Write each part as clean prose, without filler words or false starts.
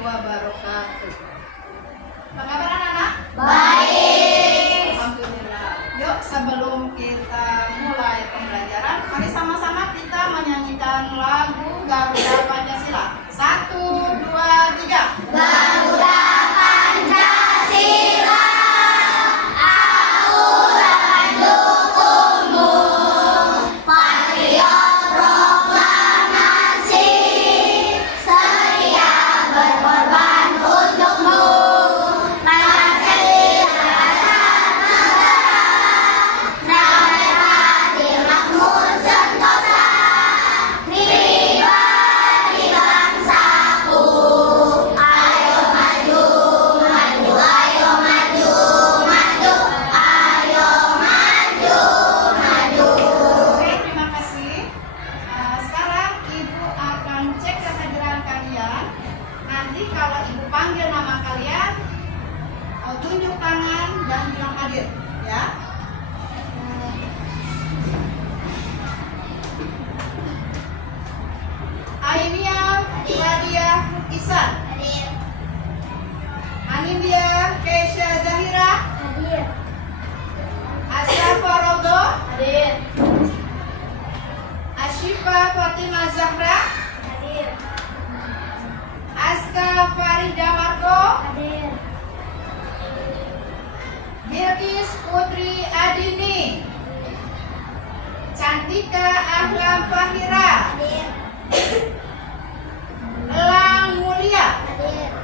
wabarakatuh. Apa kabar anak-anak? Baik. Alhamdulillah. Yuk, sebelum kita mulai pembelajaran, mari sama-sama kita menyanyikan lagu Garuda Pancasila. 1, 2, 3. Garuda Pancasila, aku mendukungmu, patriot proklamasi, setia berkorban untukmu. Pancasila negara, hati makmur sentosa, pribadi bangsaku. Ayo maju, maju, ayo maju, maju, ayo maju, maju. Oke, terima kasih. Sekarang Ibu akan cek kehadiran kalian. Nanti kalau Ibu panggil nama kalian, tunjuk tangan dan bilang hadir, ya. Ainia Nadia Isan, Hadir, Anindya Keisha Zahira, hadir, Asyafa Rogo, hadir, Ashifa Fatima Zahra, hadir, Aska Farida Marco, hadir, Bilkis Putri Adini, Cantika Ahlam Fahira, hadir, Elang Mulia, hadir,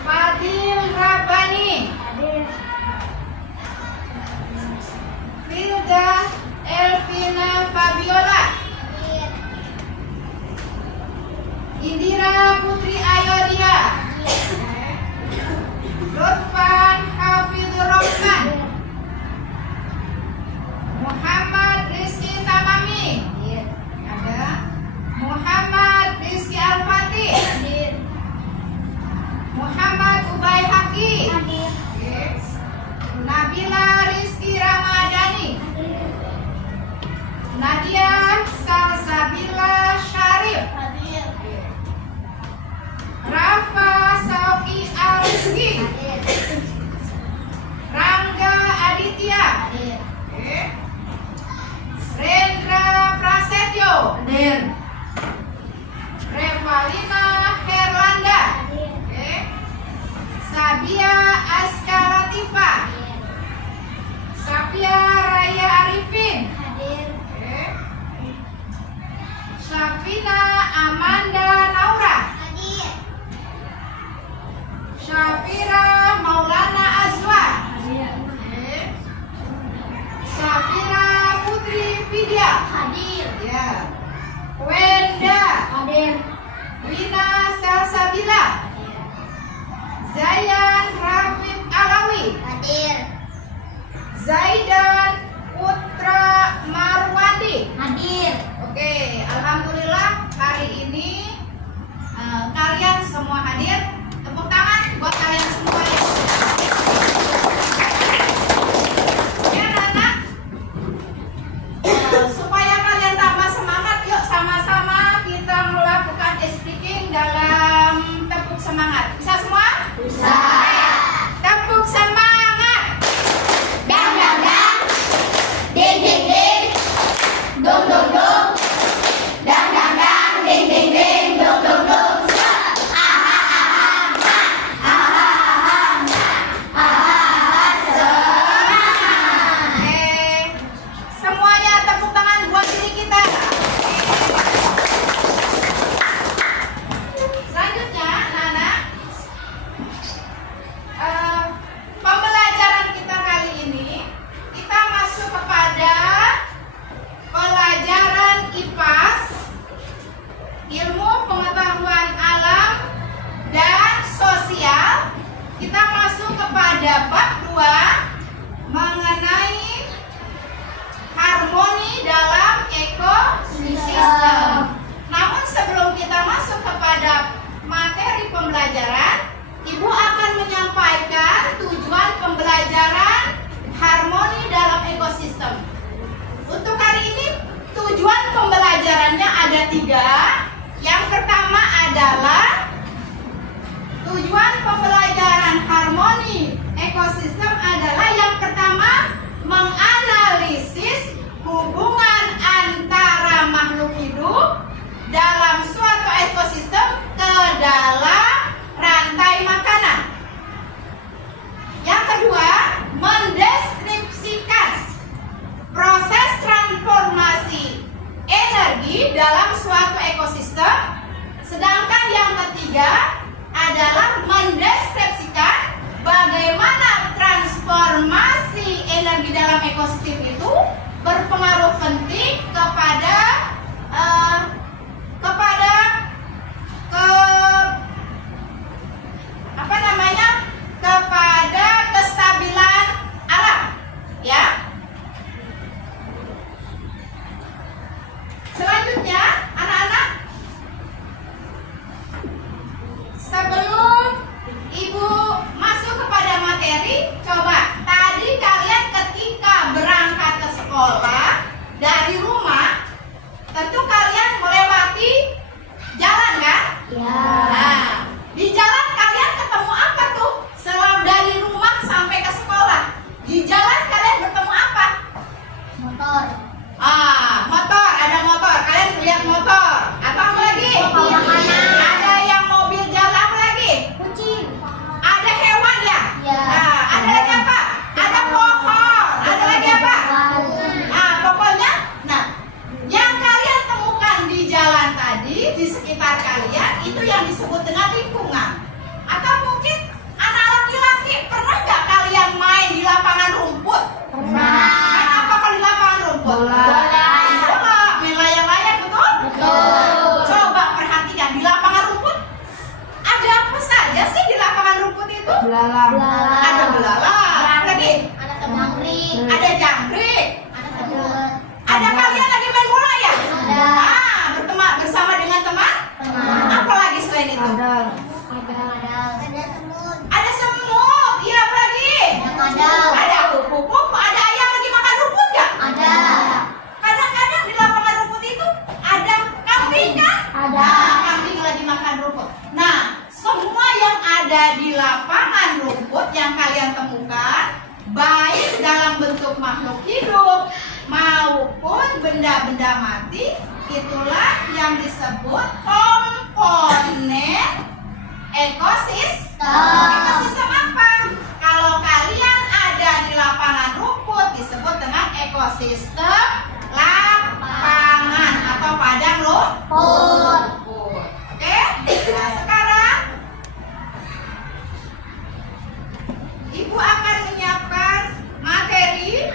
Fadil Rabbani, hadir, Filda Elvina Fabiola, hadir, Indira Putri Ayodia, Lutfan Hafidhur Rahman, Muhammad Rizky Tamami, ada Muhammad Rizky Al-Fatih, hadir, Muhammad Ubay Haki, hadir, Nabila Rizky Ramadhani, hadir, Nadia Salsabila Syarif, hadir, Rafa Sauki Al-Rizki, hadir, Rangga Aditya, hadir, Rendra Prasetyo, hadir, Revalina Herlanda, hadir, Sabia Aska Latifa, Safia Raya Arifin, hadir, Syafina Amanda Naura, hadir, Syafira Maulana Azwa, hadir, Syafira Putri Vidya, hadir, ya, Wenda, hadir, Wina Salsabila, Zayan Rafif Alawi, hadir, Zaidan Putra Marwandi. hadir. Oke, alhamdulillah hari ini kalian semua hadir. Tepuk tangan buat kalian semua ya. Ya anak, supaya kalian tambah semangat, yuk sama-sama kita melakukan speaking dalam tepuk semangat. Bisa semua? Bisa. Tepuk semangat. Dang dang dang, ding ding ding, dong dong dong, dang dang dang, ding ding ding, dong dong dong. Semuanya tepuk tangan buat diri kita. Selanjutnya, anak-anak, pembelajaran kita kali ini kita masuk kepada pelajaran IPAS, ilmu pengetahuan alam dan sosial. Kita masuk kepada bab 2 mengenai harmoni dalam ekosistem. Namun sebelum kita masuk kepada materi pembelajaran, Ibu akan menyampaikan tujuan pembelajaran harmoni dalam ekosistem. Untuk hari ini tujuan pembelajarannya ada 3. Yang pertama adalah Tujuan pembelajaran harmoni ekosistem adalah yang pertama, menganalisis hubungan antara makhluk hidup dalam suatu ekosistem ke dalam rantai makanan. Yang kedua, mendeskripsikan proses transformasi energi dalam suatu ekosistem. Sedangkan yang ketiga adalah mendeskripsikan bagaimana transformasi energi dalam ekosistem itu berpengaruh penting kepada kepada kestabilan alam, ya. Selanjutnya, anak-anak, sebelum Ibu masuk kepada materi, coba tadi kalian ketika berangkat ke sekolah dari rumah, tentu kalian melewati jalan, kan? Ya. Nah, di jalan kalian ketemu apa tuh? Selama dari rumah sampai ke sekolah, di jalan kalian bertemu apa? Motor. Motor, ada motor. Kalian lihat motor. Atau apa lagi? Makanan. Ada yang mobil jalan, apa lagi? Kucing. Ada hewan, ya? Ya. Nah, ada lagi apa? Ada pohon. Ada lagi apa? Pokoknya, yang kalian temukan di jalan tadi, di sekitar kalian, itu yang disebut dengan lingkungan. Atau mungkin anak laki-laki, pernah nggak kalian main di lapangan rumput? Pernah. Main apa kalau di lapangan rumput? Bola. Main layang-layang, betul? Betul. Coba perhatikan, di lapangan rumput ada apa saja sih di lapangan rumput itu? Belalang. Ada belalang, lagi Ada jangkrik. ada jangkrik. Ada semut. Ada kalian lagi main bola, ya? Ada. Berteman bersama dengan teman. Teman. Apa lagi selain itu? Ada semut. Ada semut. Iya, apa lagi? Ada kupu-kupu. Ada ayam lagi makan rumput, ya? Ada. Kadang-kadang di lapangan rumput itu ada kambing, kan? Ada. Kambing lagi makan rumput. Nah, semua yang ada di lapangan rumput yang kalian temukan, baik dalam bentuk makhluk hidup maupun benda-benda mati, itulah yang disebut komponen ekosistem. Ekosistem apa? Kalau kalian ada di lapangan rumput, disebut dengan ekosistem lapangan atau padang rumput. Oke? Nah, sekarang Ibu akan menyiapkan materi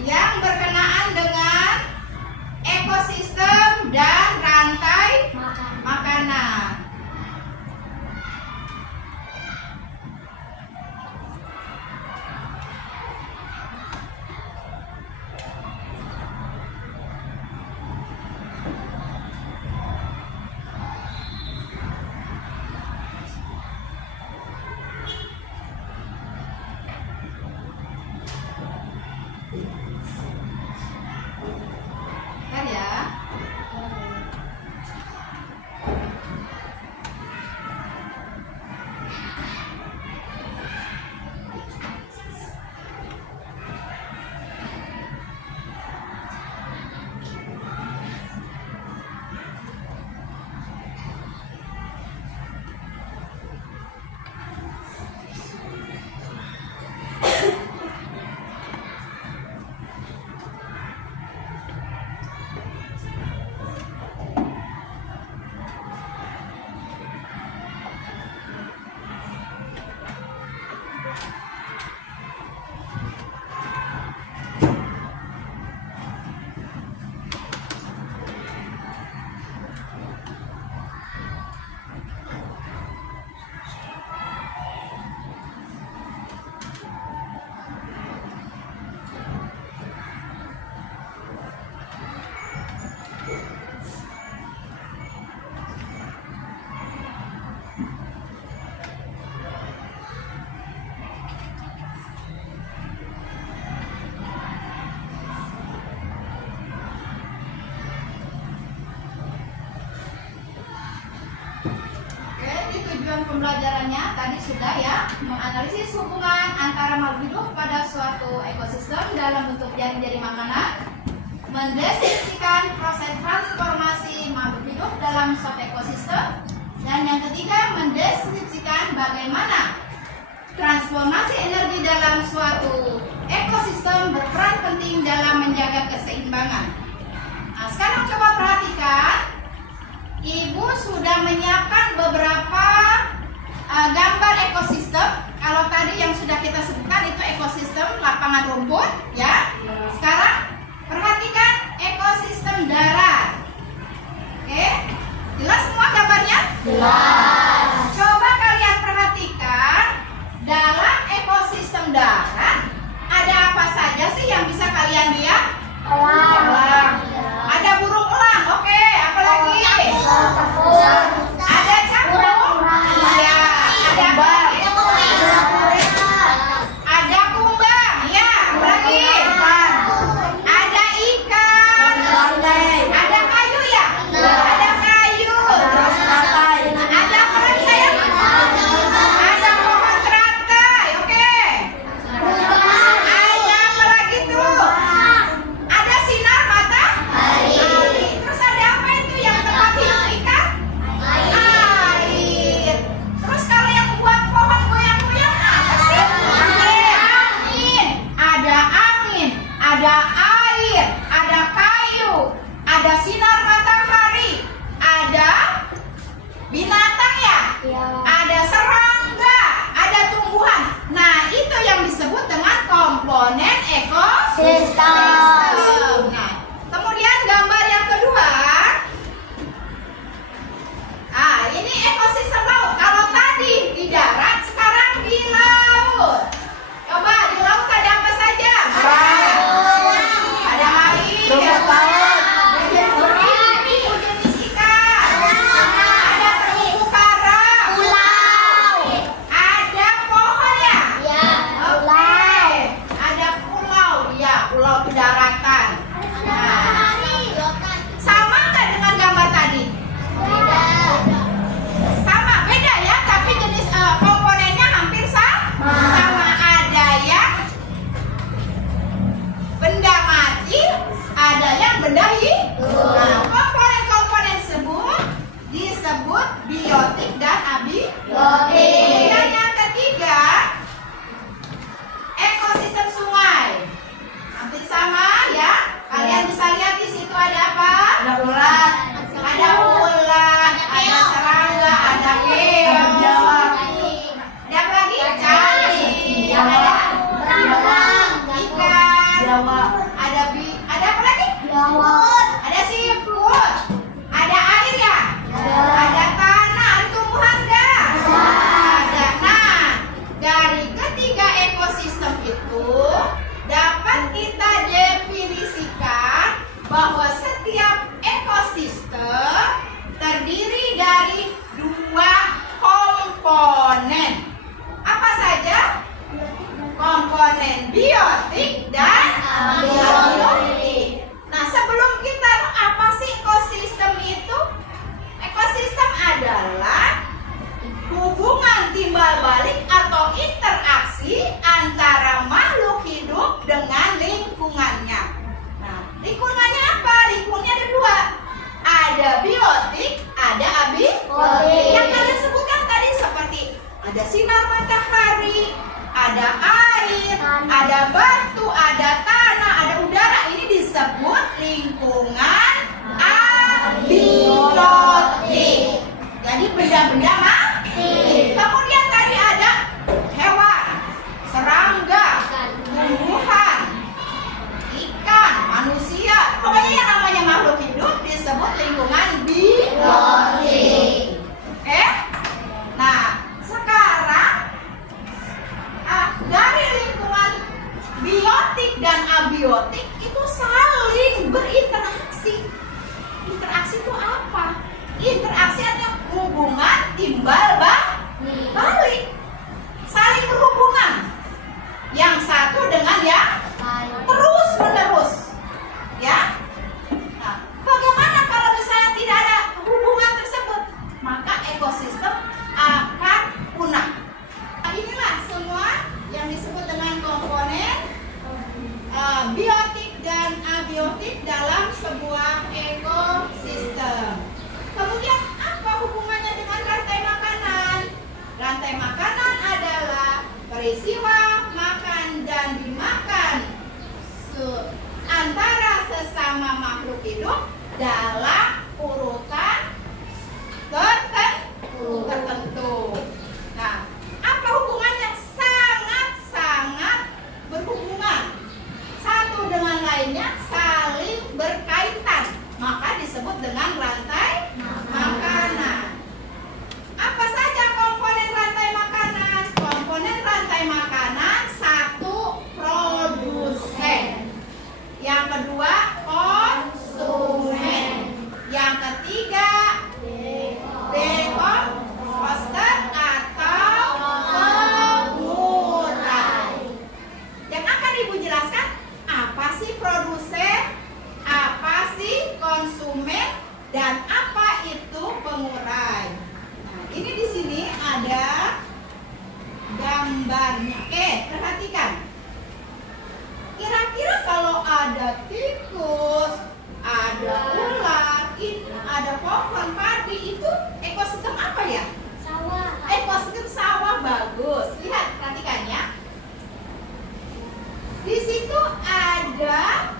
yang berkenaan dengan ekosistem dan rantai makanan. tujuan pembelajarannya tadi sudah ya, menganalisis hubungan antara makhluk hidup pada suatu ekosistem dalam bentuk jaring-jaring makanan, mendeskripsikan proses transformasi makhluk hidup dalam suatu ekosistem, dan yang ketiga mendeskripsikan bagaimana transformasi energi dalam suatu ekosistem berperan penting dalam menjaga keseimbangan. Nah, sekarang coba perhatikan. Ibu sudah menyiapkan beberapa gambar ekosistem. Kalau tadi yang sudah kita sebutkan itu ekosistem lapangan rumput, ya. Sekarang perhatikan ekosistem darat. Oke, jelas semua gambarnya? Jelas. Coba kalian perhatikan dalam ekosistem darat ada apa saja sih yang bisa kalian lihat? Elang. Ada burung elang, oke. Apa lagi? Ada cakung. Iya. Ada apa lagi? Ada kumbang, ya. Apa lagi? Ada ikan. Ada kayu ya? Ada kayu. Ada apa lagi sayang? Ada pohon teratai, oke. Ada apa lagi tuh? Ada sinar matahari. Terus ada apa itu yang tempat hidup ikan? Air. Terus kalau yang membuat pohon goyang-goyang apa sih? Angin. Ada angin, ada air, ada kayu, ada sinar matahari, ada binatang ya? Ada serangga, ada tumbuhan. Nah, itu yang disebut dengan komponen ekosistem. Nah, kemudian gambar yang kedua. Nah, ini ekosistem laut. Kalau tadi di darat, sekarang di laut. Coba di laut ada apa saja? Ada air. Jenis ikan. Ada terumbu karang. Ada pohon ya? Oke. Ada pulau. Ya, pulau di daratan. Nah, sama nggak dengan gambar tadi? Sama, beda ya, tapi jenis komponennya hampir sama. Ada yang benda mati, ada yang benda hidup. Nah, komponen-komponen disebut biotik dan abiotik. Dan yang ketiga, ekosistem sungai. Hampir sama ya. Kalian bisa lihat di situ ada apa? Ada ulat, ada serangga, ada keong. Ada apa lagi? Cacing. Ada ikan. Ada apa lagi? Ada siput. Ada air ya? Ada tanah, ada tumbuhan enggak? Ada. Nah, dari ketiga ekosistem itu dapat kita definisikan bahwa setiap ekosistem terdiri dari dua komponen. Apa saja? Komponen biotik dan abiotik. Nah, sebelum kita apa sih ekosistem itu? Ekosistem adalah hubungan timbal balik atau interaksi antara makhluk hidup dengan lingkungannya. Nah, lingkungannya apa? Lingkungannya ada dua. Ada biotik, ada abiotik. Yang kalian sebutkan tadi seperti ada sinar matahari, ada air, ada batu, ada tanah, ada udara. Ini disebut lingkungan abiotik. Jadi benda-benda mati. Kemudian tadi ada hewan, serangga, tumbuhan, ikan, manusia. Pokoknya yang namanya makhluk hidup disebut lingkungan biotik. Nah, sekarang dari lingkungan biotik dan abiotik itu saling berinteraksi. Interaksi itu apa? Interaksi artinya hubungan timbal peristiwa makan dan dimakan antara sesama makhluk hidup dalam urutan tertentu. Nah, apa hubungannya? Sangat-sangat berhubungan. Satu dengan lainnya saling berkaitan. Maka disebut dengan rantai makanan. Apa saja komponen rantai makanan? Komponen rantai makanan, satu, produsen. Yang kedua, konsumen. Yang ketiga, dekomposter atau pengurai. Yang akan Ibu jelaskan, apa sih produsen, apa sih konsumen, dan apa itu pengurai. Nah, ini di sini ada gambarnya. Oke, perhatikan. Kira-kira kalau ada tikus, ada ular, ada pohon padi, itu ekosistem apa ya? Sawah. Ekosistem sawah. Bagus. Lihat, perhatikan ya. Di situ ada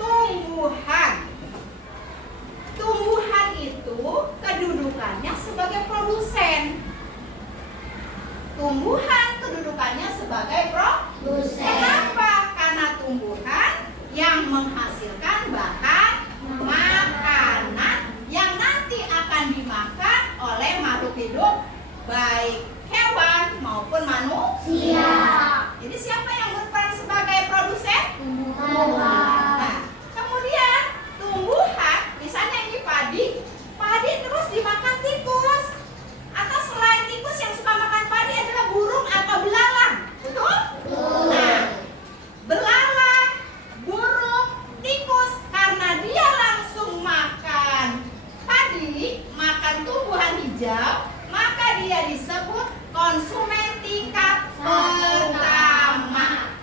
tumbuhan. Tumbuhan itu kedudukannya sebagai produsen. Tumbuhan kedudukannya sebagai produsen. Kenapa? Karena tumbuhan yang menghasilkan bahan makanan yang nanti akan dimakan oleh makhluk hidup, baik hewan maupun manusia. Jadi siapa yang berperan sebagai produsen? Tumbuhan. Nah, kemudian tumbuhan, misalnya ini padi terus dimakan tikus. Atau selain tikus yang suka makan padi adalah burung atau belalang, betul? Nah, belalang, burung, tikus, karena dia langsung makan padi, makan tumbuhan hijau, maka dia disebut konsumen tingkat pertama.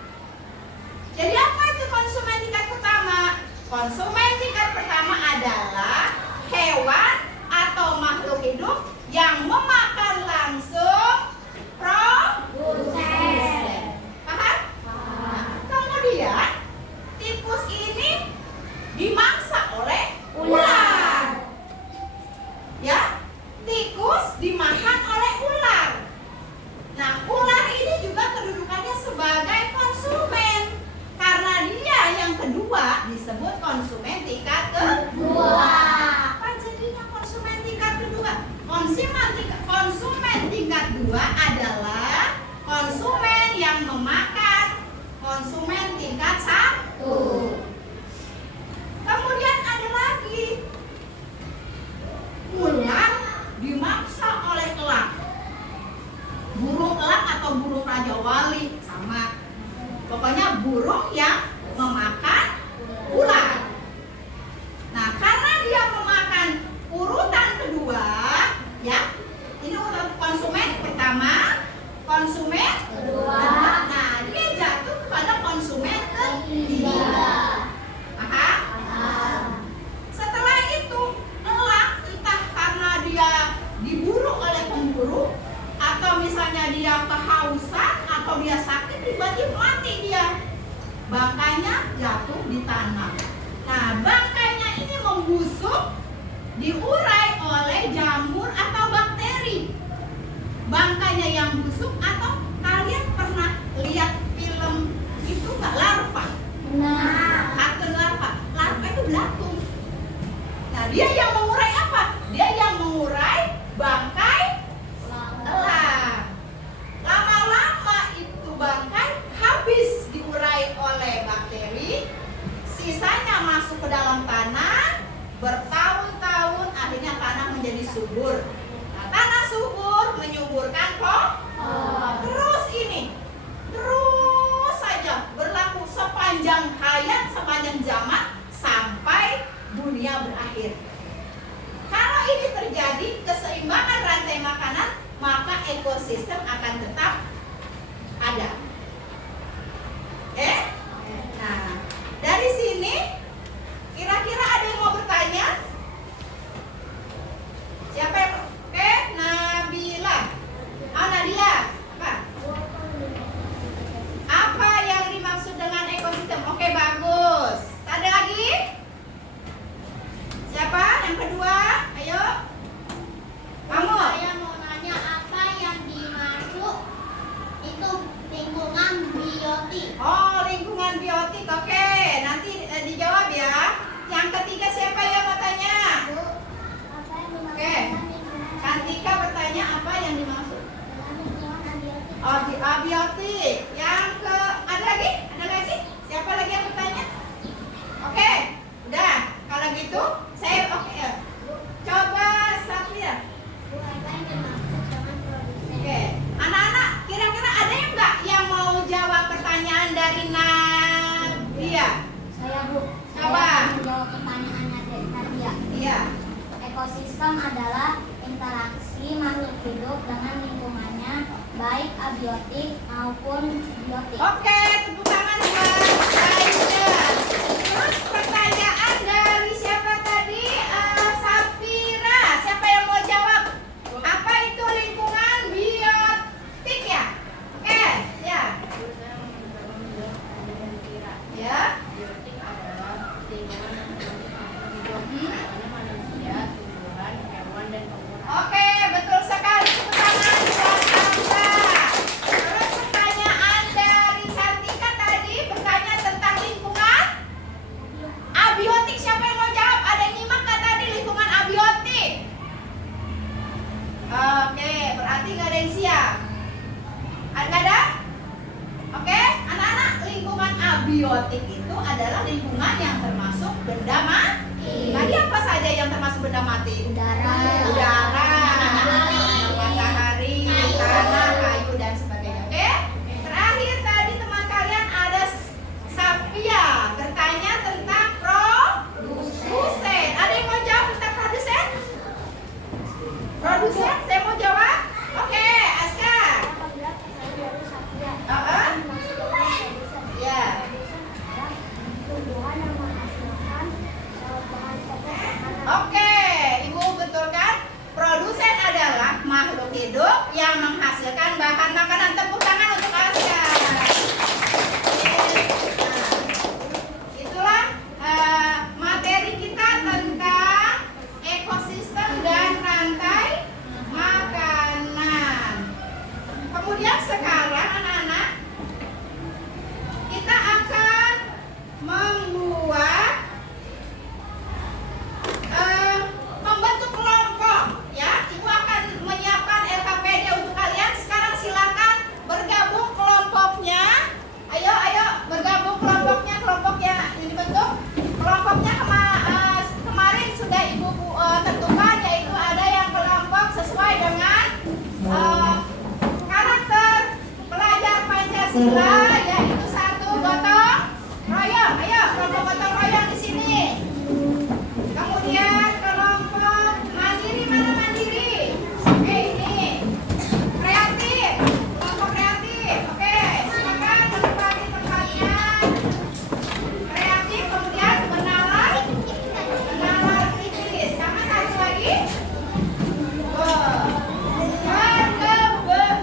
Jadi apa itu konsumen tingkat pertama? Konsumen tingkat pertama adalah hewan atau makhluk hidup yang memakan langsung produsen. Paham? Kemudian tikus ini dimangsa oleh ular. Ya, tikus dimakan oleh ular. Nah, ular ini juga kedudukannya sebagai konsumen. Karena dia yang kedua disebut konsumen tingkat kedua. Apa jadinya konsumen tingkat kedua? Konsumen tingkat dua adalah konsumen yang memakan konsumen tingkat satu. Kemudian ada lagi ular dimangsa oleh elang. Burung elang atau burung Raja Wali sama. Pokoknya burung yang memakan ular. Nah, karena dia memakan urutan kedua, ya, ini urutan konsumen pertama, konsumen kedua. Nah, dia jatuh kepada konsumen ketiga. Paham? Setelah itu, elang entah karena dia diburu oleh pemburu, atau misalnya dia kehausan, atau dia sakit, tiba-tiba mati dia. Bangkainya jatuh di tanah. Nah, bangkainya ini membusuk, diurai oleh jamur atau bakteri. Bangkainya yang busuk, atau kalian pernah lihat film itu nggak, larva? Nah, Kartun larva. Larva itu belatung. Nah, dia yang mengurai apa? Dia yang mengurai bangkai elang. Lama-lama itu bangkai habis diurai oleh bakteri, sisanya masuk ke dalam tanah, bertahun-tahun akhirnya tanah menjadi subur. Nah, tanah subur menyuburkan pohon. Terus saja berlaku sepanjang hayat, sepanjang zaman sampai dunia berakhir. Kalau ini terjadi keseimbangan rantai makanan, maka ekosistem akan tetap ada. Nah, dari sini kira-kira ada yang mau bertanya? Siapa yang? Nabila. Nadia. Apa? yang kedua, ayo. Kamu. Saya mau nanya apa yang dimaksud itu lingkungan biotik. Oh, lingkungan biotik. Oke, nanti dijawab ya. Yang ketiga siapa yang mau tanya? Bu, apa yang dimaksud Oke. dengan lingkungan Kantika bertanya apa yang dimaksud? dengan lingkungan abiotik? Oh, abiotik. Yang ke ada lagi? Ada lagi? Siapa lagi yang bertanya? Oke, udah. Kalau gitu, saya oke. Coba Safira. Bu, apa yang dimaksud dengan produsen? Oke, anak-anak, kira-kira ada yang nggak yang mau jawab pertanyaan dari Nadia? Saya, Bu. Coba. Saya akan menjawab pertanyaannya dari Nadia. Iya. Ekosistem adalah interaksi makhluk hidup dengan lingkungannya, baik abiotik maupun biotik. Oke, tepuk tangan buat Aida. Terus pertanyaan dari siapa tadi? Safira. Siapa yang mau jawab? Apa itu lingkungan biotik ya? Oke, ya. Ya. Biotik adalah lingkungan yang hidup, misalnya manusia, tumbuhan, hewan, dan tumbuhan. Oke, betul sekali. Tepuk tangan buat Anda. Terus pertanyaan dari Cantika tadi bertanya tentang lingkungan abiotik. Siapa yang mau jawab? Ada yang nyimak nggak tadi lingkungan abiotik? Oke, berarti nggak ada yang siap. Nggak ada? Oke, anak-anak, lingkungan abiotik itu adalah lingkungan yang termasuk benda mati. Tadi apa saja yang termasuk benda mati? Udara. Udara, matahari, tanah, kayu dan sebagainya. Oke? Terakhir tadi teman kalian ada Safia bertanya tentang produsen. Ada yang mau jawab tentang produsen? Produsen, saya mau jawab. Oke, Aska. Apabila saya dari Satria, Ya. maksud dengan produsen. Ya. Adalah tumbuhan yang menghasilkan bahan pokok makanan. Oke, Ibu betulkan. Produsen adalah makhluk hidup yang menghasilkan bahan makanan. Tepuk tangan untuk Aska. Itulah materi kita tentang ekosistem dan rantai makanan. Kemudian sekarang anak-anak, kita akan membuat membentuk kelompok ya. Ibu akan menyiapkan LKPD untuk kalian. Sekarang silakan bergabung kelompoknya. Ayo bergabung kelompoknya. Kelompoknya ini bentuk. Kelompoknya kemarin sudah Ibu tentukan, yaitu ada yang kelompok sesuai dengan karakter pelajar Pancasila, yaitu satu gotong royong. Ayo kelompok gotong royong di sini. Kemudian kelompok mandiri, mana mandiri? Oke, ini kreatif, kelompok kreatif. Oke, silakan menempati tempatnya. Kreatif, kemudian benalar kritis. Sama satu lagi.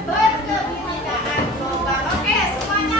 Berkebinekaan global. Oke, semuanya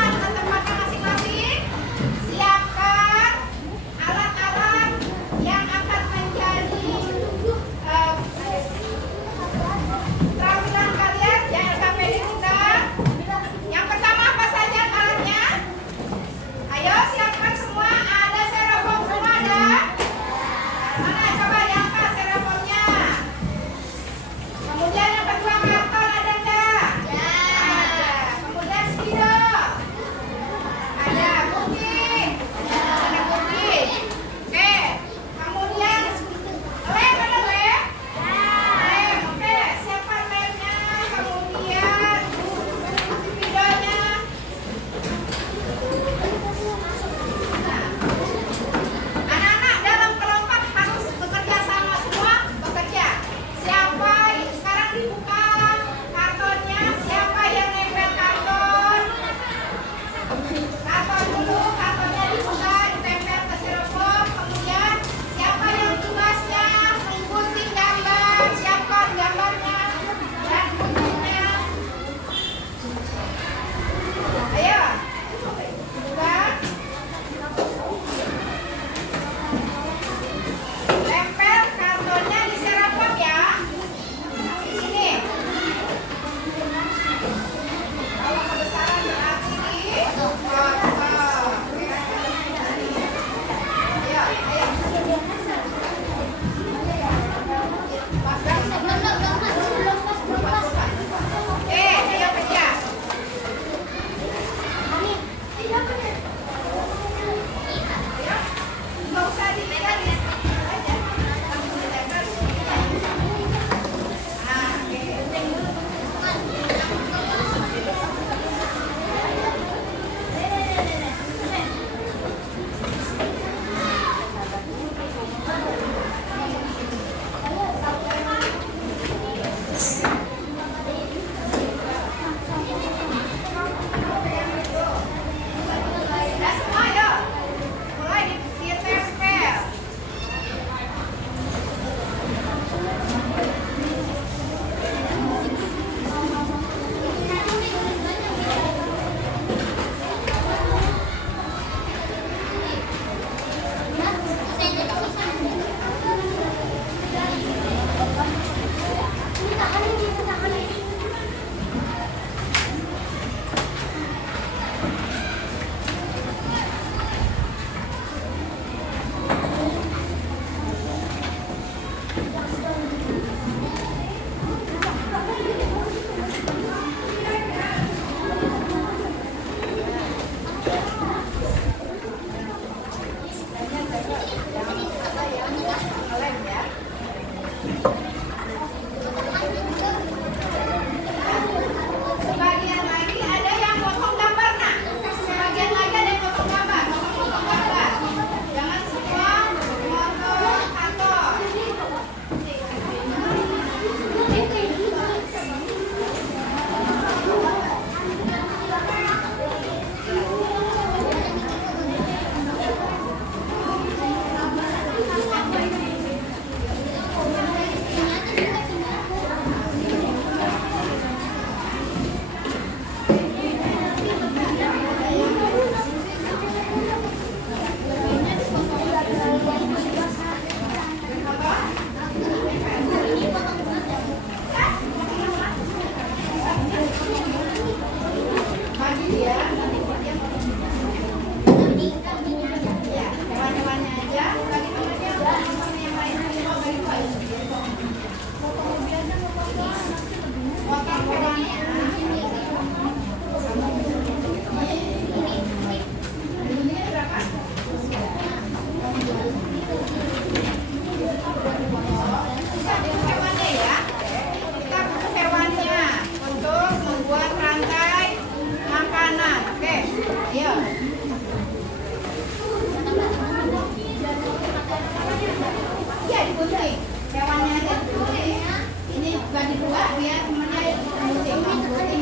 lihat temennya gunting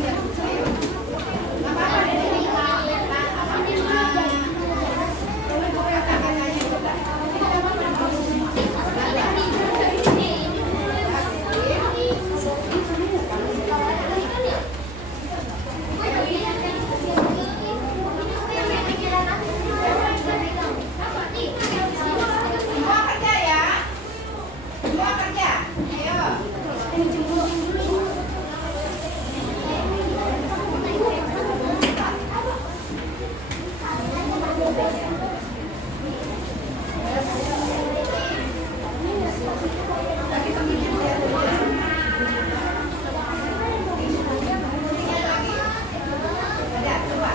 biar bisa yuk. Nggak apa-apa deh. Semua kerja ya. Semua kerja. Ayo. Ada, coba.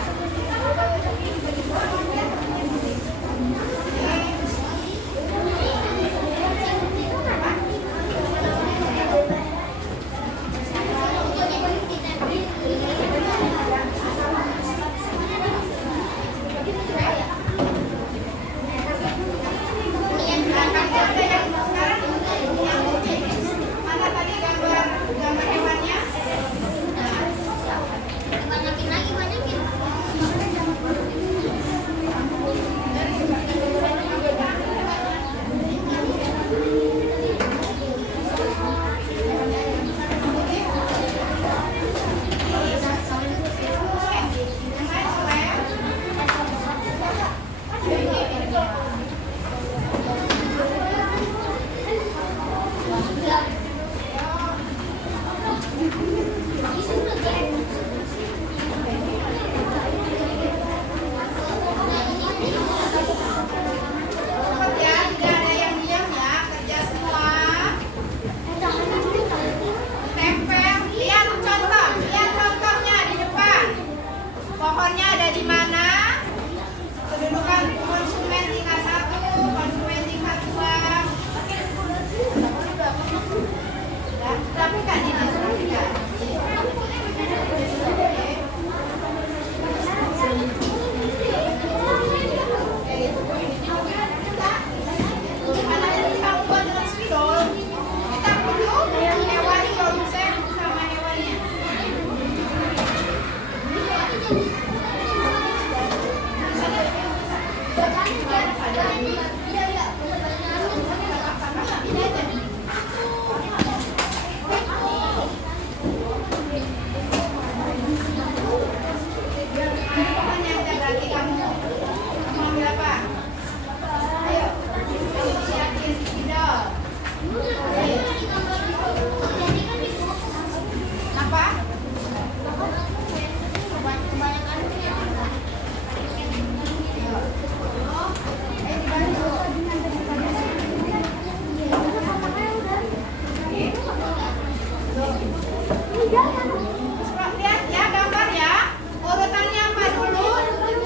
Mana tadi gambar hewannya? Cepat ya, tidak ada yang diam ya, kerja semua. Tempel, lihat contohnya di depan. Pohonnya ada di mana? Kedudukan konsumen tingkat 1, konsumen tingkat 2. Ya, rapikan ini, rapikan. Gimana jadi kamu buat dengan spidol? Kita dulu hewan produsen sama hewannya. Pokoknya udah berarti kamu mau ambil apa? Ayo, kamu siapin spidol. Apa? Lihat ya gambar ya. Urutannya apa dulu?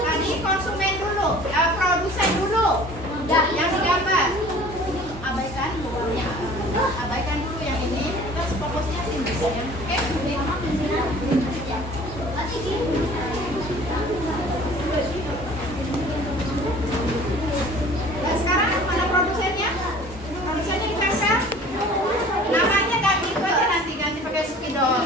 Tadi konsumen dulu, produsen dulu. Yang digambar. Abaikan dulu yang ini. Terus fokusnya sini ya. Oke. Dan sekarang mana produsennya? Produsennya ditempel. Namanya ganti itu aja nanti ganti pakai spidol.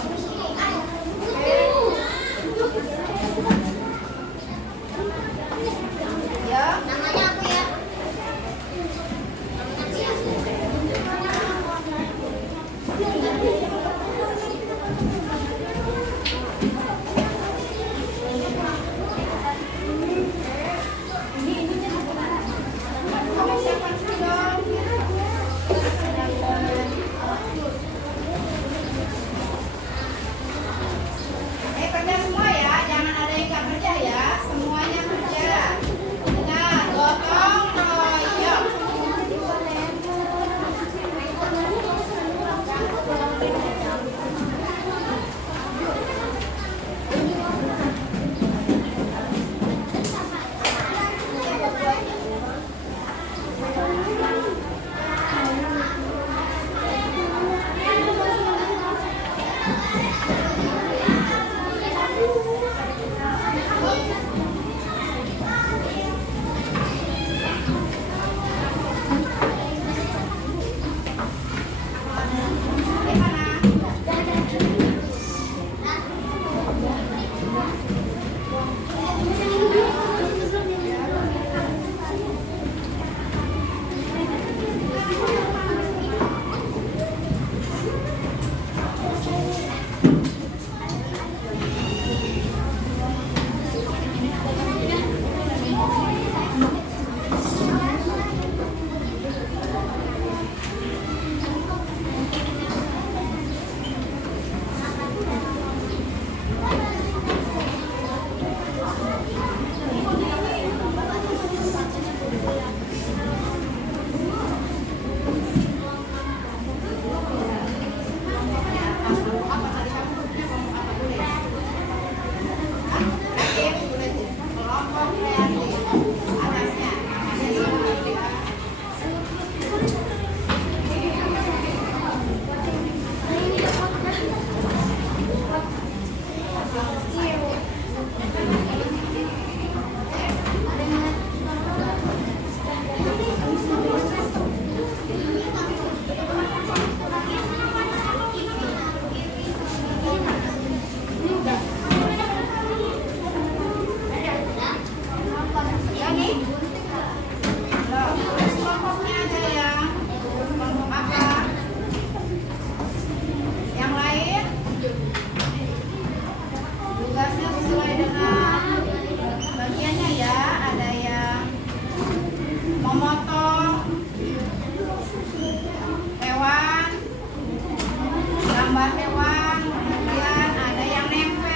gambar hewan, kemudian ada yang nempel.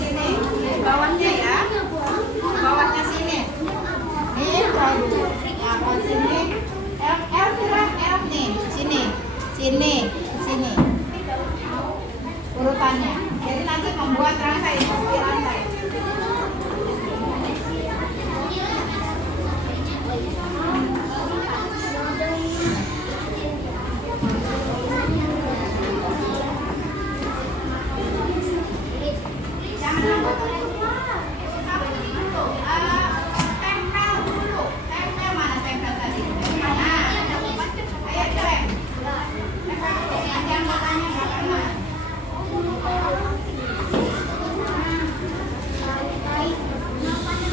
Sini, bawahnya ya, bawahnya sini. Ini produk. Nah, kalau sini, F nih, sini, sini, sini. Urutannya. Jadi nanti membuat rantai, seperti rantai. Jangan lupa tempel dulu. Tempel mana tempel tadi? Mana? Ayo jelek. Tempel dulu. Nanti anggotanya nggak kena.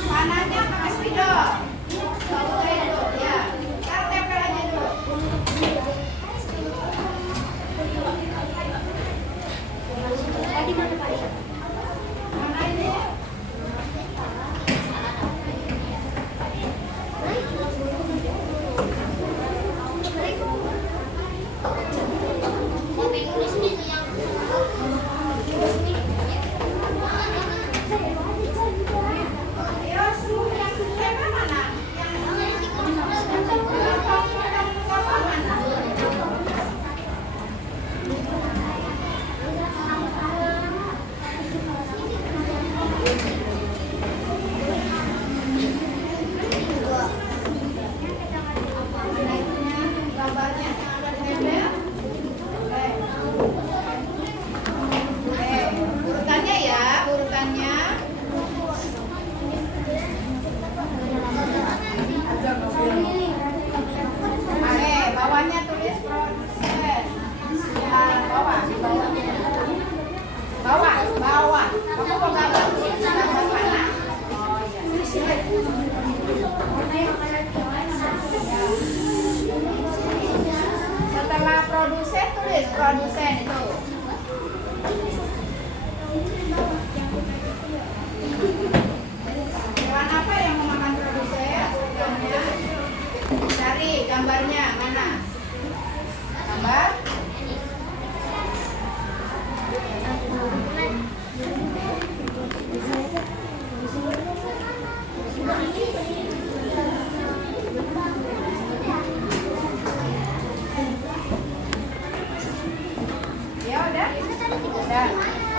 Panahnya pakai spidol. Oke dulu ya. Sekarang tempel aja dulu. Mana ini? Ayo semua yang tempel mana? Gambarnya yang ada di tempel. Urutannya ya, urutannya. Bawahnya tulis produsen. Ya, bawah. Bawah. Kamu mau gambar? Gambar mana? Oh iya. Setelah produsen tulis produsen itu. Hewan apa yang memakan produsen? Cari gambarnya mana? Gambar. Ya udah. Udah.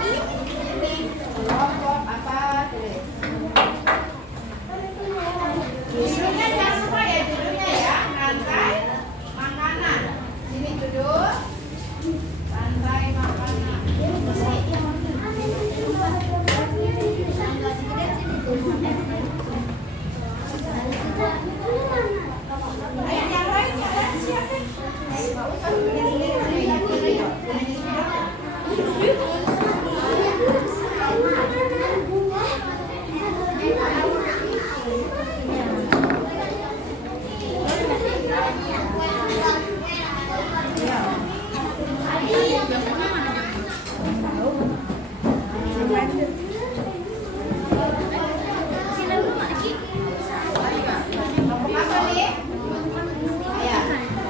Ini kelompok apa tulis? Judulnya jangan lupa ya, judulnya ya, rantai makanan. Ini judul rantai makanan. Ayo yang lain siapin. Kelompok apa nih? Ayo.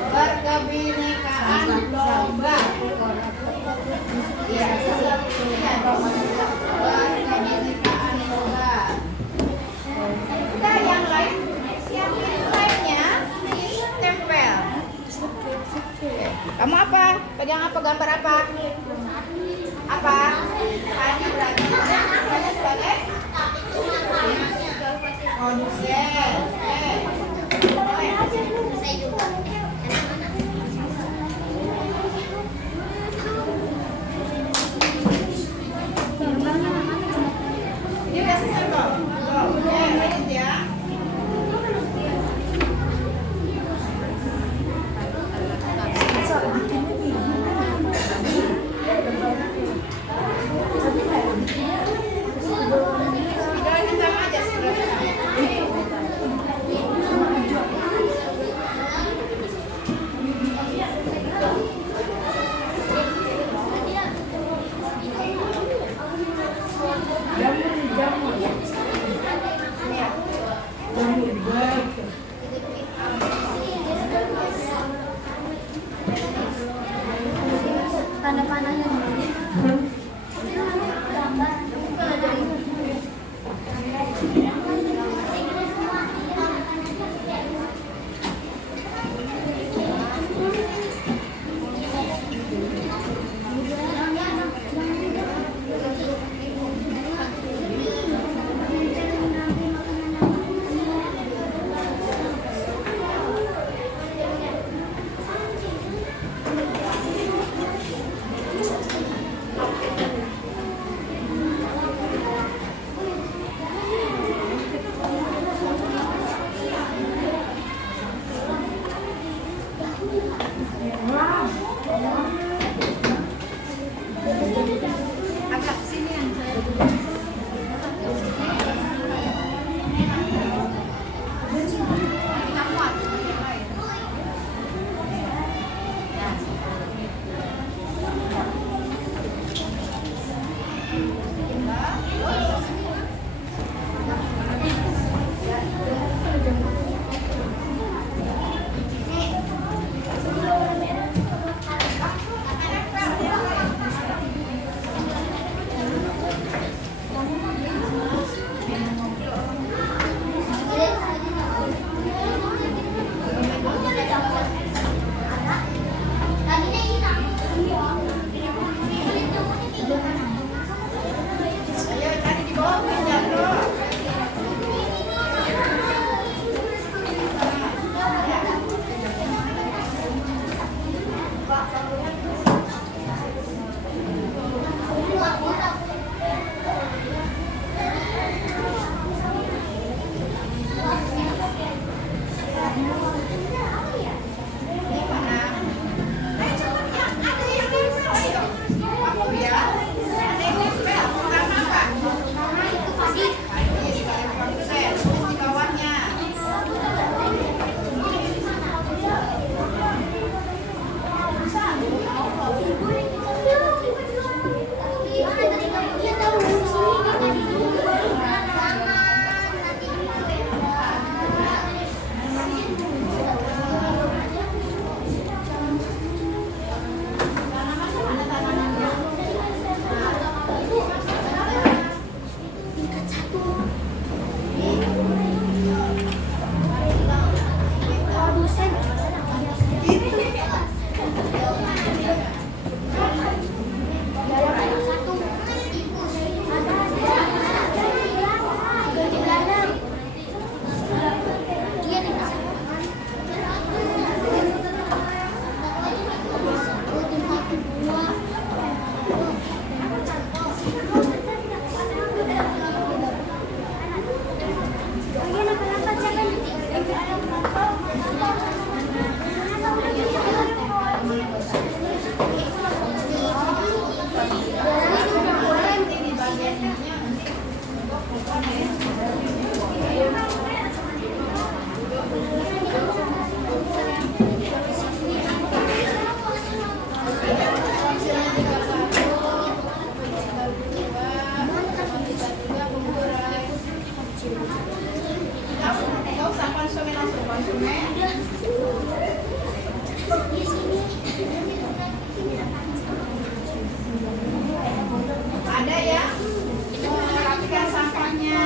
Berkebinekaan domba. Iya. Berkebinekaan domba. Udah yang lain siapin lainnya tempel. Kamu apa? Pegang apa? Gambar apa? Apa? Tadi berarti konsumen. Ada ya? Merapikan sampahnya.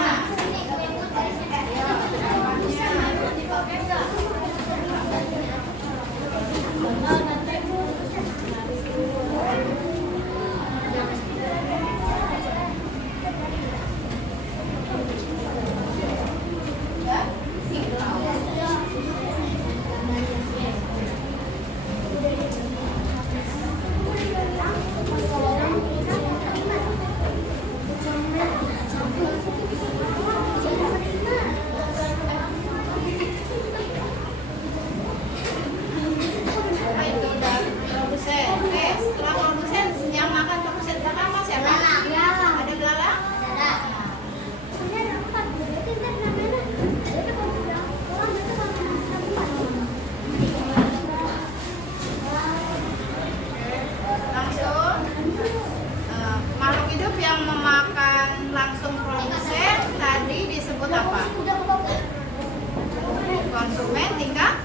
Konsumen tingkat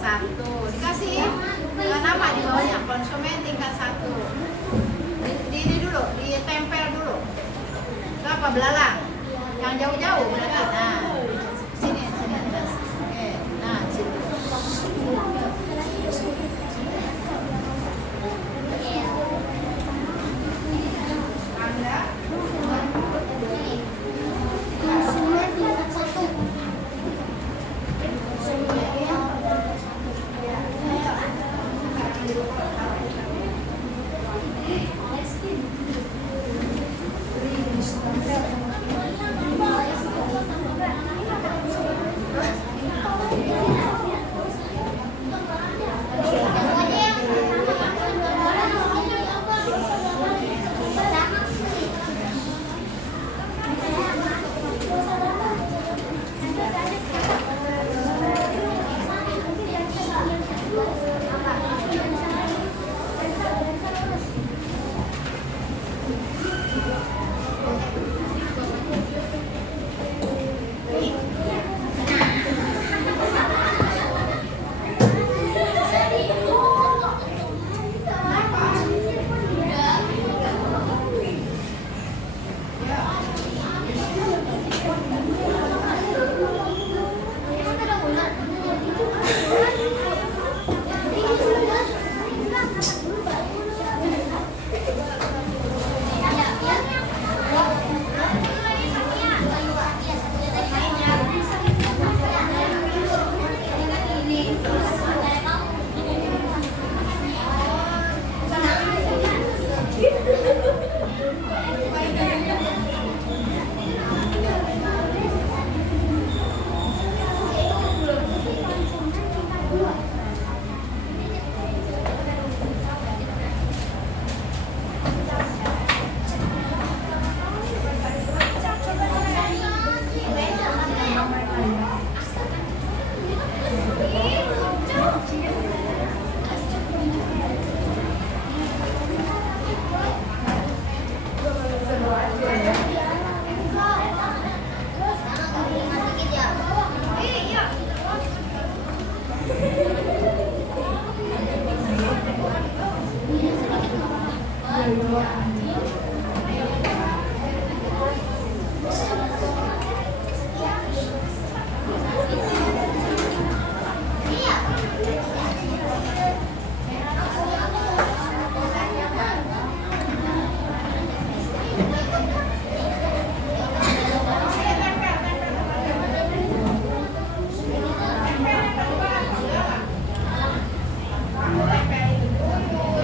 1. Dikasih nama di bawahnya, konsumen tingkat 1. Ini dulu, ditempel dulu. Itu apa? Belalang. Yang jauh-jauh berarti. Nah, sini. Oke, nah situ. Anda Konsumen tingkat 1.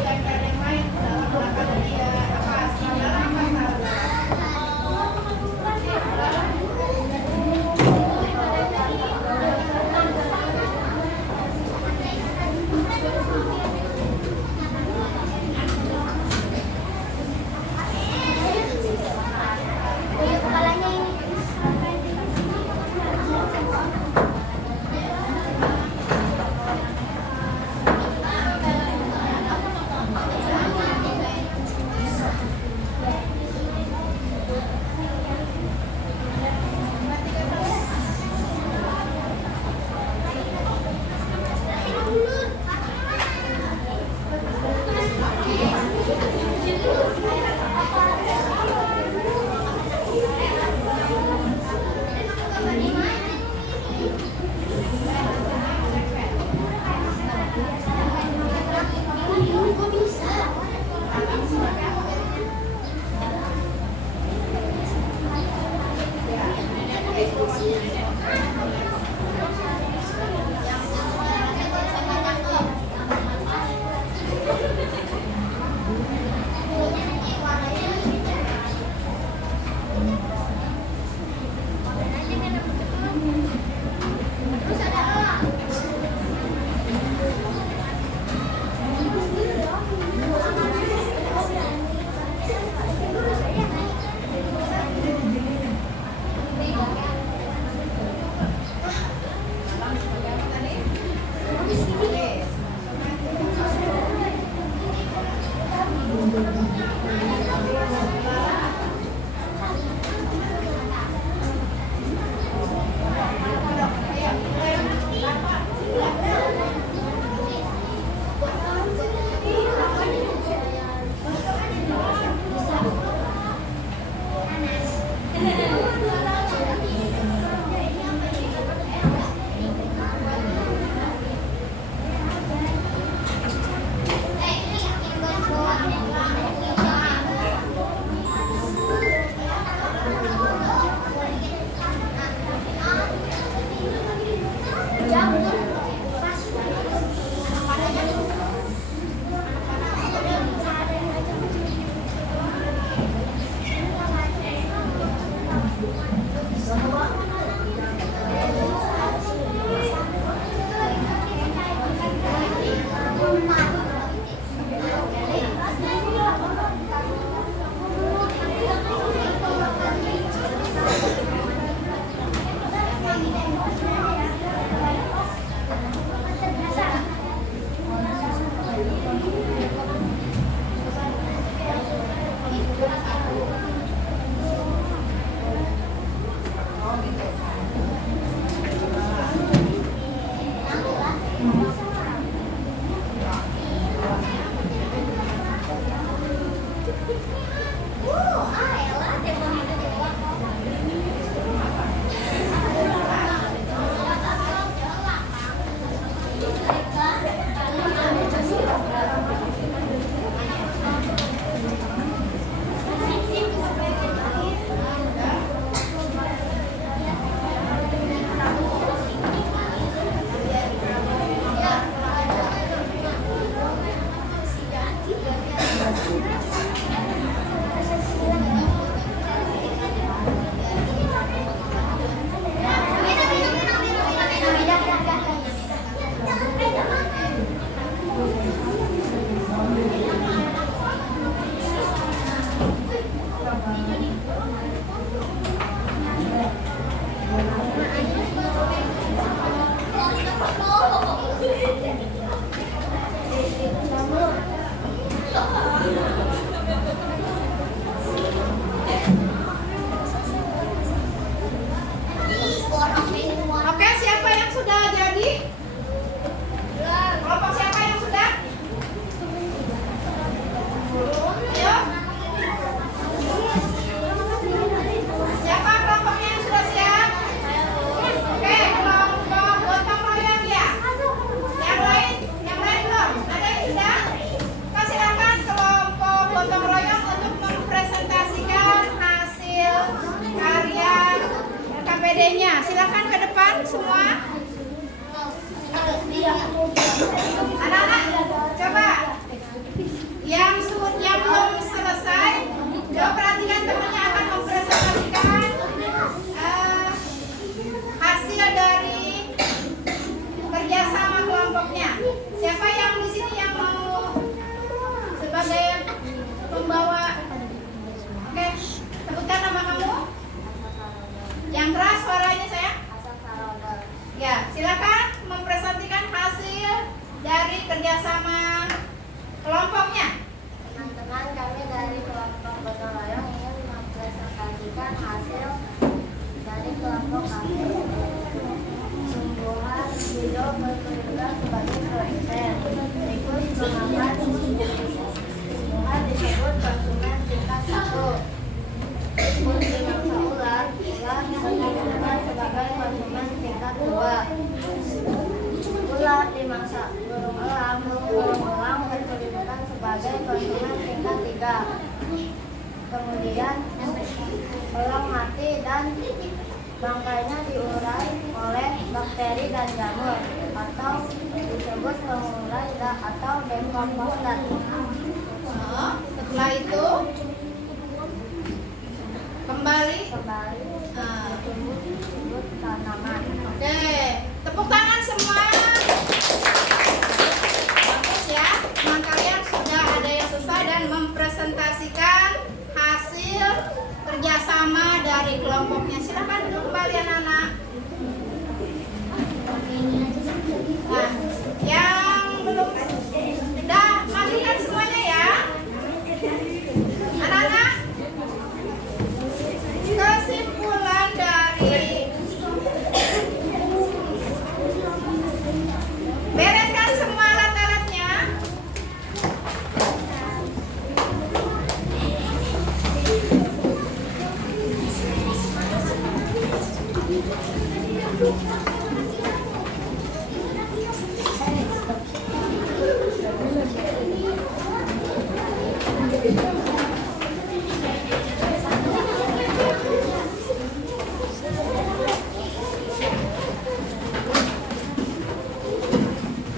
tempel yang lain, belakang dia. Oke, siapa yang sudah jadi? Kelompok siapa yang sudah? Ayo. Siapa kelompoknya yang sudah siap? Oke, kelompok gotong royong ya. Yang lain belum? Ada yang sudah? Silakan kelompok gotong royong untuk mempresentasikan hasil karya KPD-nya. Silakan ke depan semua. Anak-anak, coba yang belum selesai, coba perhatikan temannya akan mempresentasikan hasil dari kerjasama kelompoknya. Siapa yang di sini yang mau sebagai pembawa? Oke, sebutkan nama kamu. Yang keras suaranya saya. Ya, silakan mempresentasikan hasil dari kerjasama kelompoknya. Teman-teman, kami dari kelompok gotong royong ingin mempresentasikan hasil dari kelompok kami. Tumbuhan hijau bertugas sebagai produsen. Berikut mengangkat tumbuhan disebut konsumen tingkat 1. Dimangsa ular disebut sebagai konsumen tingkat 2. Ular dimangsa burung elang berkedudukan sebagai konsumen tingkat 3. Kemudian elang mati dan bangkainya diurai oleh bakteri dan jamur atau disebut pengurai atau dekomposter. Setelah itu kembali tumbuh tanaman. Oke, tepuk tangan semua. Bagus ya, teman kalian sudah ada yang selesai dan mempresentasikan hasil kerjasama dari kelompoknya. Silakan duduk kembali anak-anak. Nah, yang belum sudah masukkan semuanya ya. Anak-anak, kesimpulan dari bereskan semua alat-alatnya.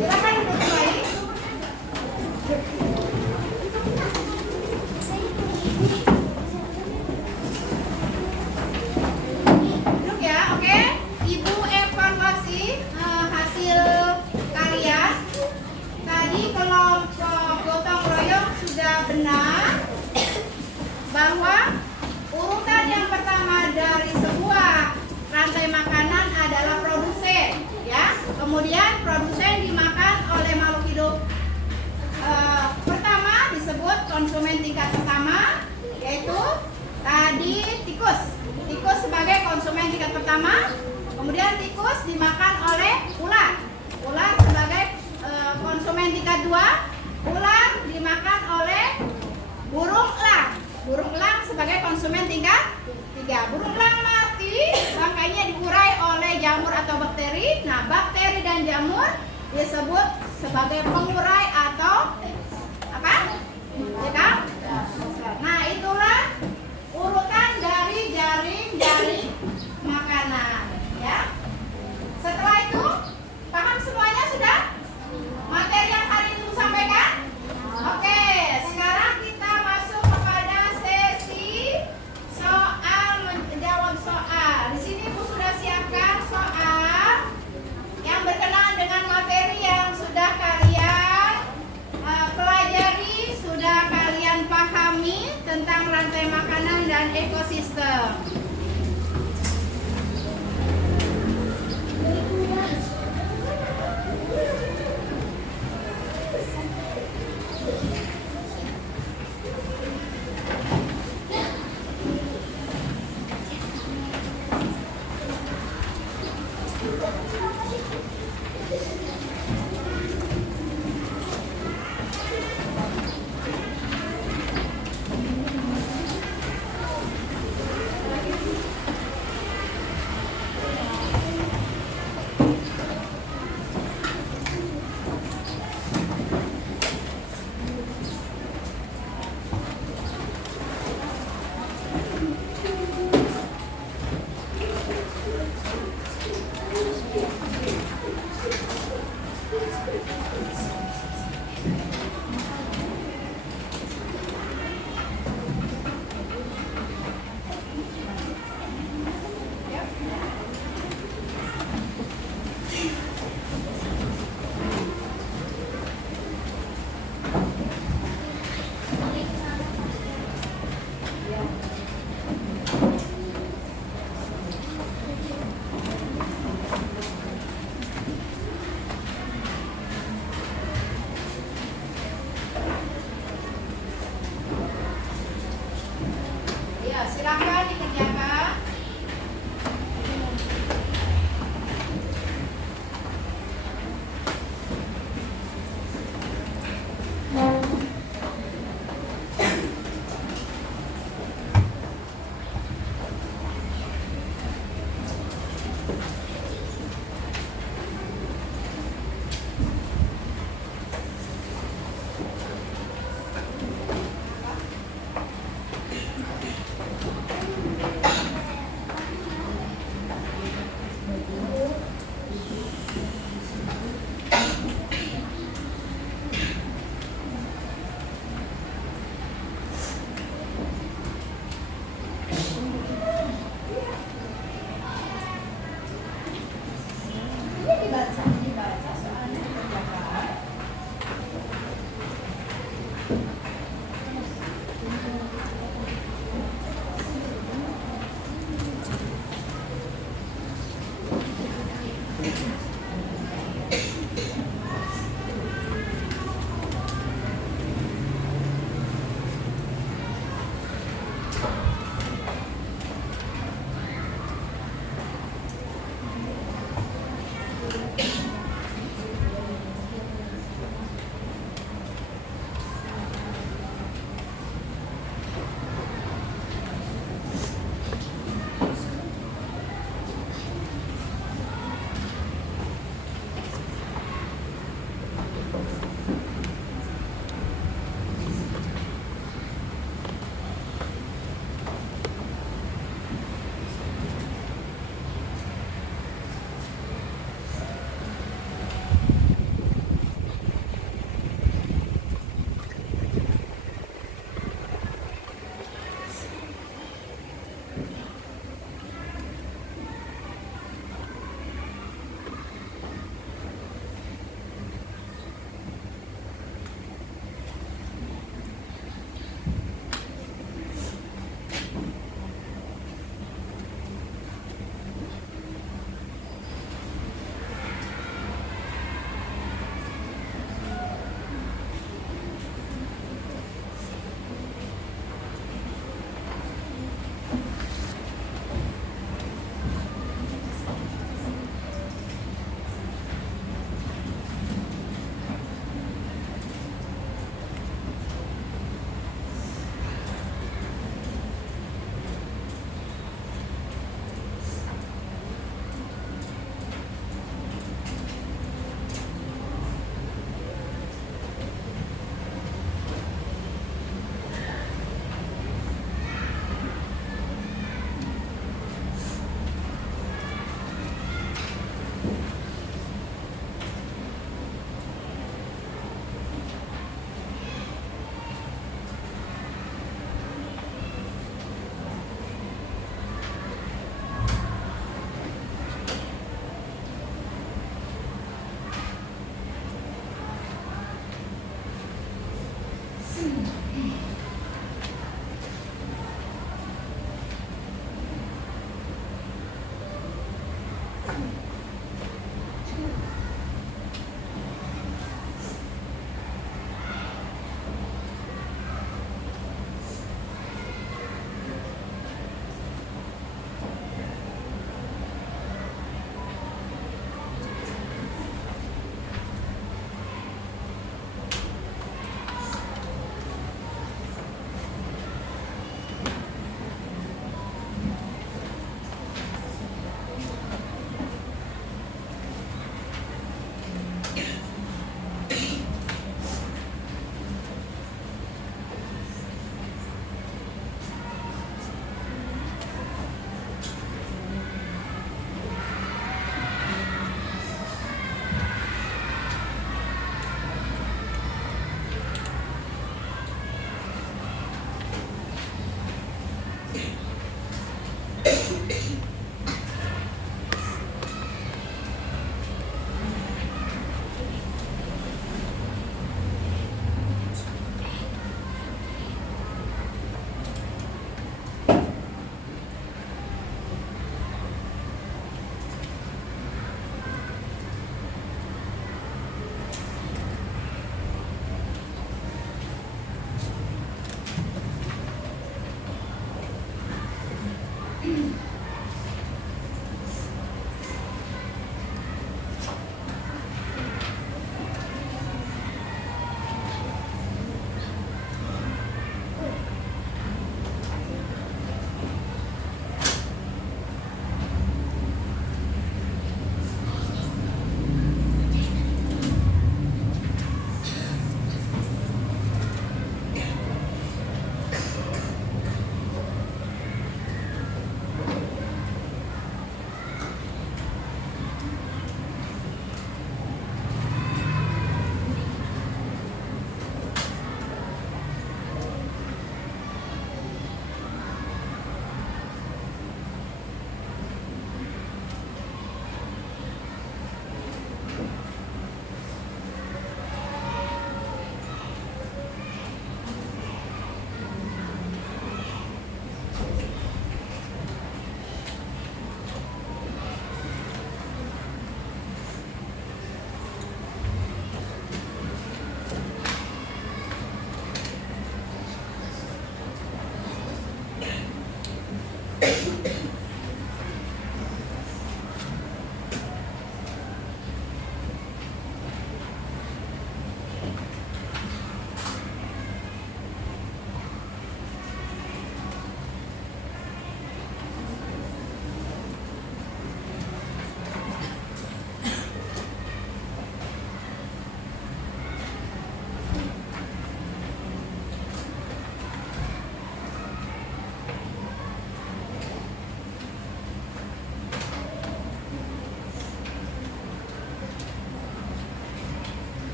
Silakan duduk kembali. Duduk ya, oke. Ibu evaluasi hasil kalian. Tadi kelompok gotong royong sudah benar bahwa urutan yang pertama dari sebuah rantai makanan adalah produsen, ya. Kemudian produsen dimakan oleh makhluk hidup pertama disebut konsumen tingkat pertama, yaitu tadi tikus. Tikus sebagai konsumen tingkat pertama. Kemudian tikus dimakan oleh ular. Ular sebagai konsumen tingkat 2. Ular dimakan oleh burung elang. Burung elang sebagai konsumen tingkat 3. Burung elang mati, bangkainya diurai oleh jamur atau bakteri. Nah, bakteri dan jamur disebut sebagai pengurai atau apa? Dekomposter. Nah, itulah urutan dari jaring-jaring makanan, ya. Setelah itu, paham semuanya sudah? Materi yang hari ini sampaikan? Oke, sekarang kita masuk kepada sesi soal menjawab soal. Di sini Bu sudah siapkan soal yang berkenaan dengan materi yang sudah kalian pelajari, sudah kalian pahami tentang rantai makanan dan ekosistem.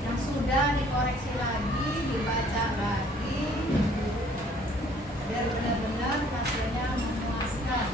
Yang sudah dikoreksi lagi, dibaca lagi, biar benar-benar hasilnya memuaskan.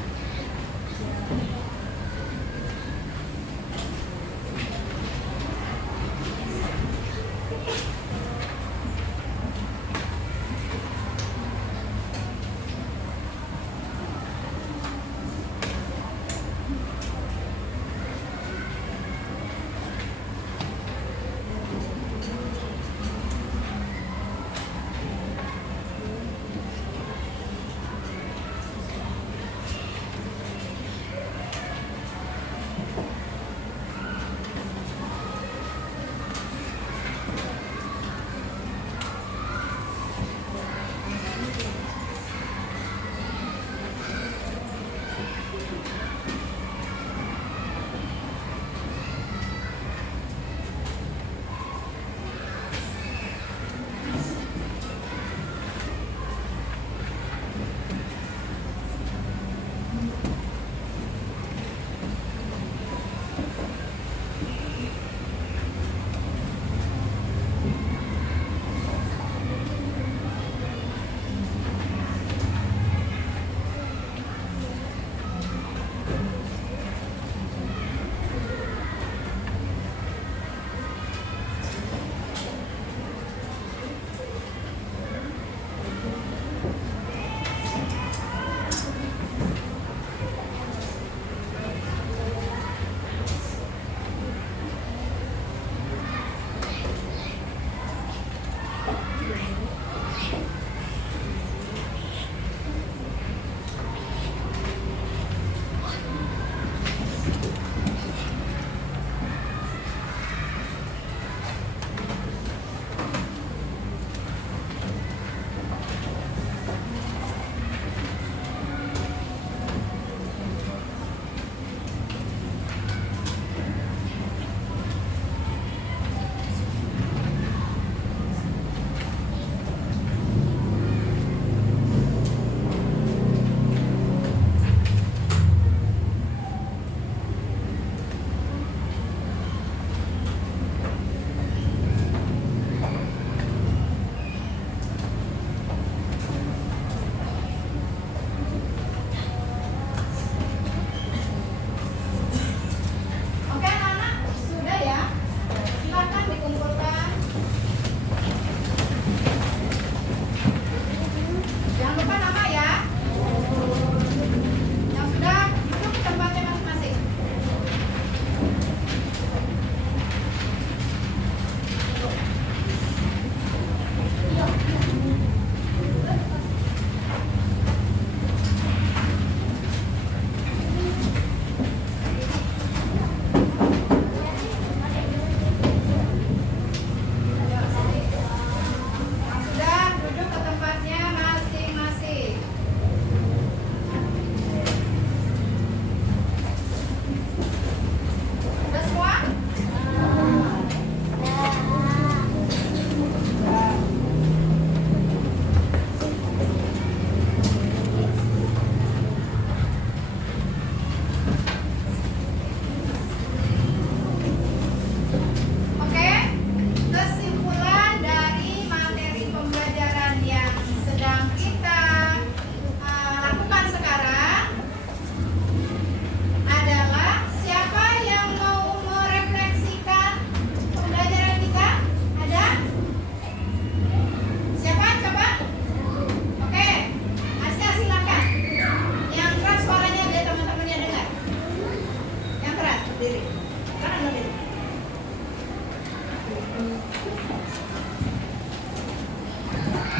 Sekarang lebih.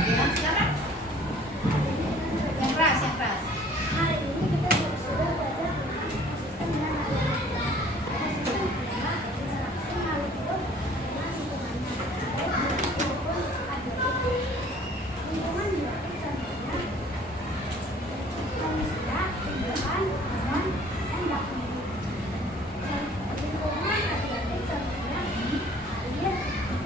Ya, sekarang. Yang keras, yang keras. Hari ini kita sudah belajar tentang ekosistem dan lingkungan. Ekosistem adalah interaksi makhluk hidup dengan lingkungannya, baik hidup maupun adaptif. Lingkungan berarti contohnya manusia, tumbuhan, hewan, dan bakteri. Lingkungan adaptif contohnya air,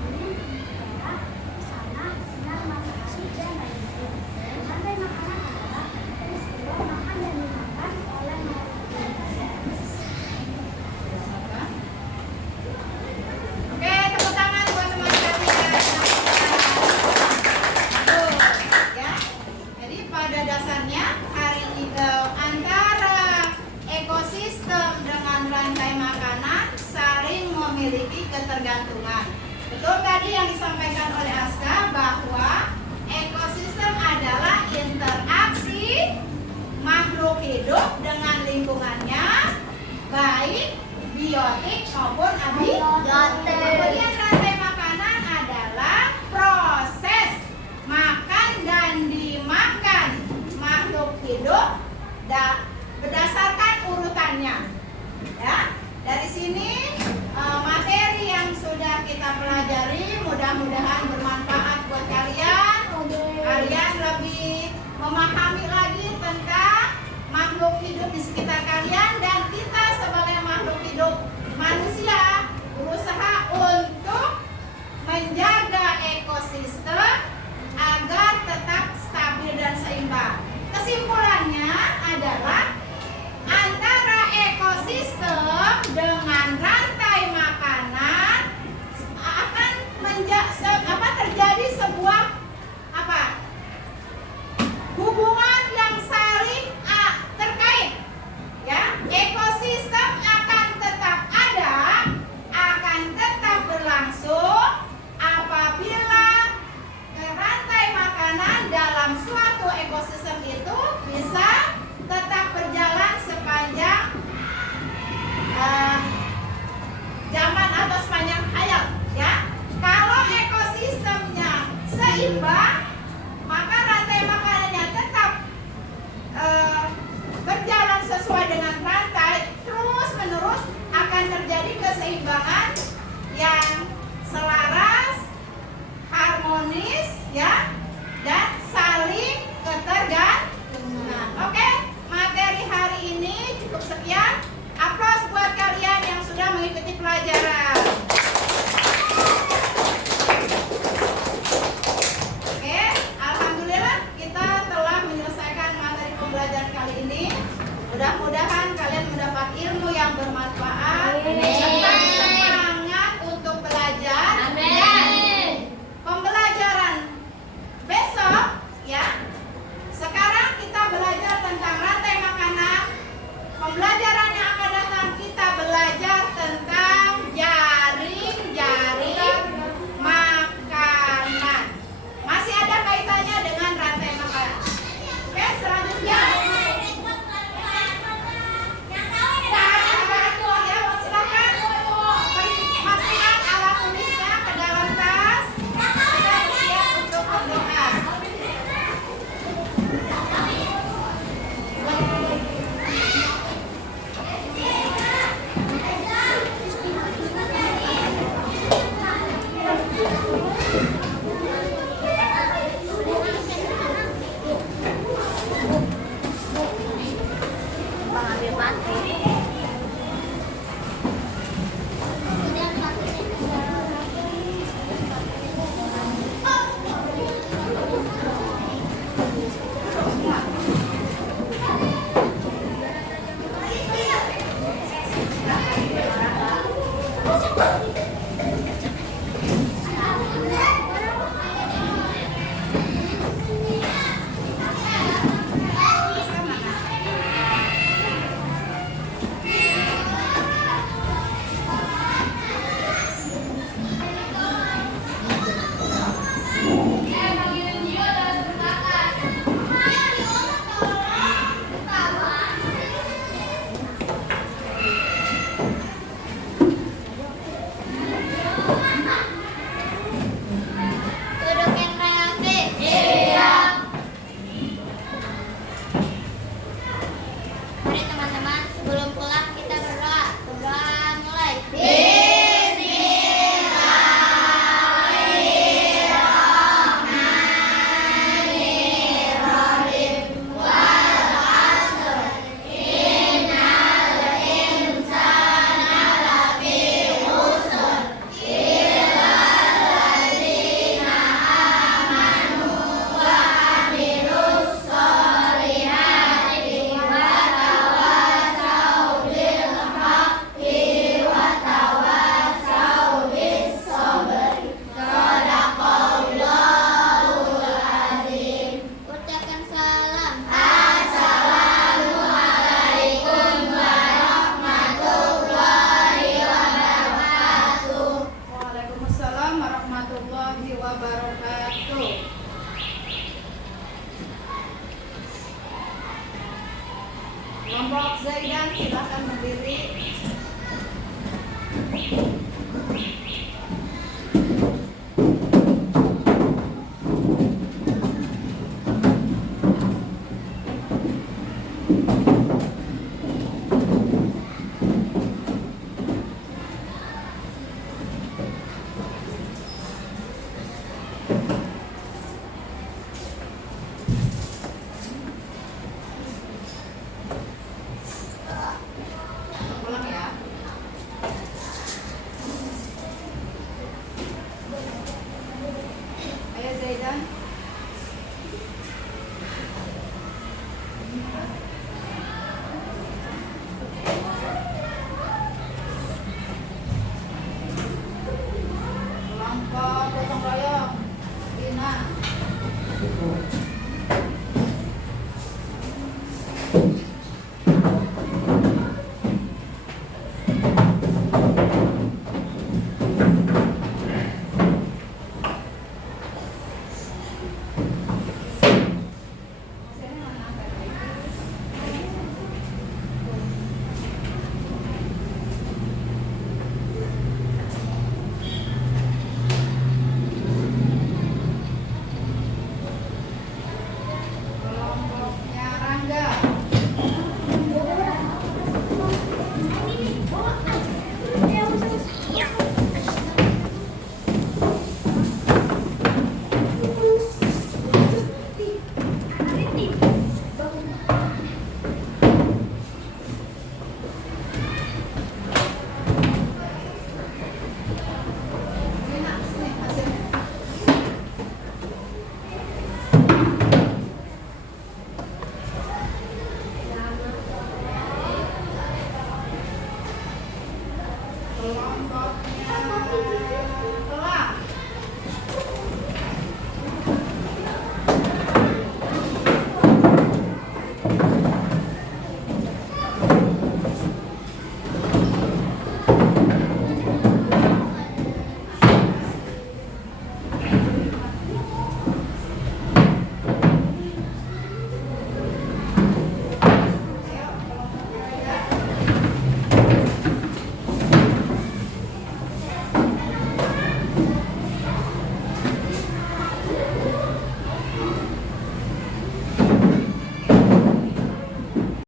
angin, udara, tanah, sinar matahari, dan lain-lain. Rantai makanan adalah peristiwa makan dan dimakan oleh makhluk hidup. Oke, tepuk tangan buat teman-teman kalian. Tuh, ya. Jadi pada dasarnya hari ini antara ekosistem dengan rantai makanan saling memiliki ketergantungan. Betul tadi yang disampaikan oleh Aska bahwa ekosistem adalah interaksi makhluk hidup dengan lingkungannya, baik biotik maupun abiotik. Kemudian rantai makanan adalah proses makan dan dimakan makhluk hidup berdasarkan urutannya. Ya, dari sini materi yang sudah kita pelajari mudah-mudahan bermanfaat buat kalian. Kalian lebih memahami lagi tentang makhluk hidup di sekitar kalian dan kita sebagai makhluk hidup manusia berusaha untuk menjaga ekosistem agar tetap stabil dan seimbang. Kesimpulannya adalah antara ekosistem dengan rantai makanan akan terjadi sebuah hubungan yang saling terkait. Ya, ekosistem akan tetap ada, akan tetap berlangsung apabila rantai makanan dalam suatu ekosistem itu bisa tetap berjalan sepanjang zaman atau sepanjang hayat. Ya, kalau ekosistemnya seimbang, maka rantai makanannya tetap berjalan sesuai dengan rantai, terus menerus akan terjadi keseimbangan yang selaras, harmonis, ya, dan saling ketergantungan. Oke, materi hari ini cukup sekian. Aplaus buat kalian yang sudah mengikuti pelajaran. Oke, alhamdulillah kita telah menyelesaikan materi pembelajaran kali ini. Mudah-mudahan kalian mendapat ilmu yang bermanfaat. Tetap semangat untuk belajar. Dan pembelajaran besok, ya. Sekarang kita belajar tentang rantai makanan. Pembelajaran yang akan datang kita belajar tentang jaring-jaring makanan. Masih ada kaitannya dengan rantai makanan. Oke, selanjutnya. Silakan masukkan alat tulisnya ke dalam tas. Kita bersiap untuk berdoa. silakan berdiri. Pulang ya. Ayo Zaidan. Pulang ke gotong royong. Dina. Kelompoknya Rangga. Dina, sini hasilnya. Kelompoknya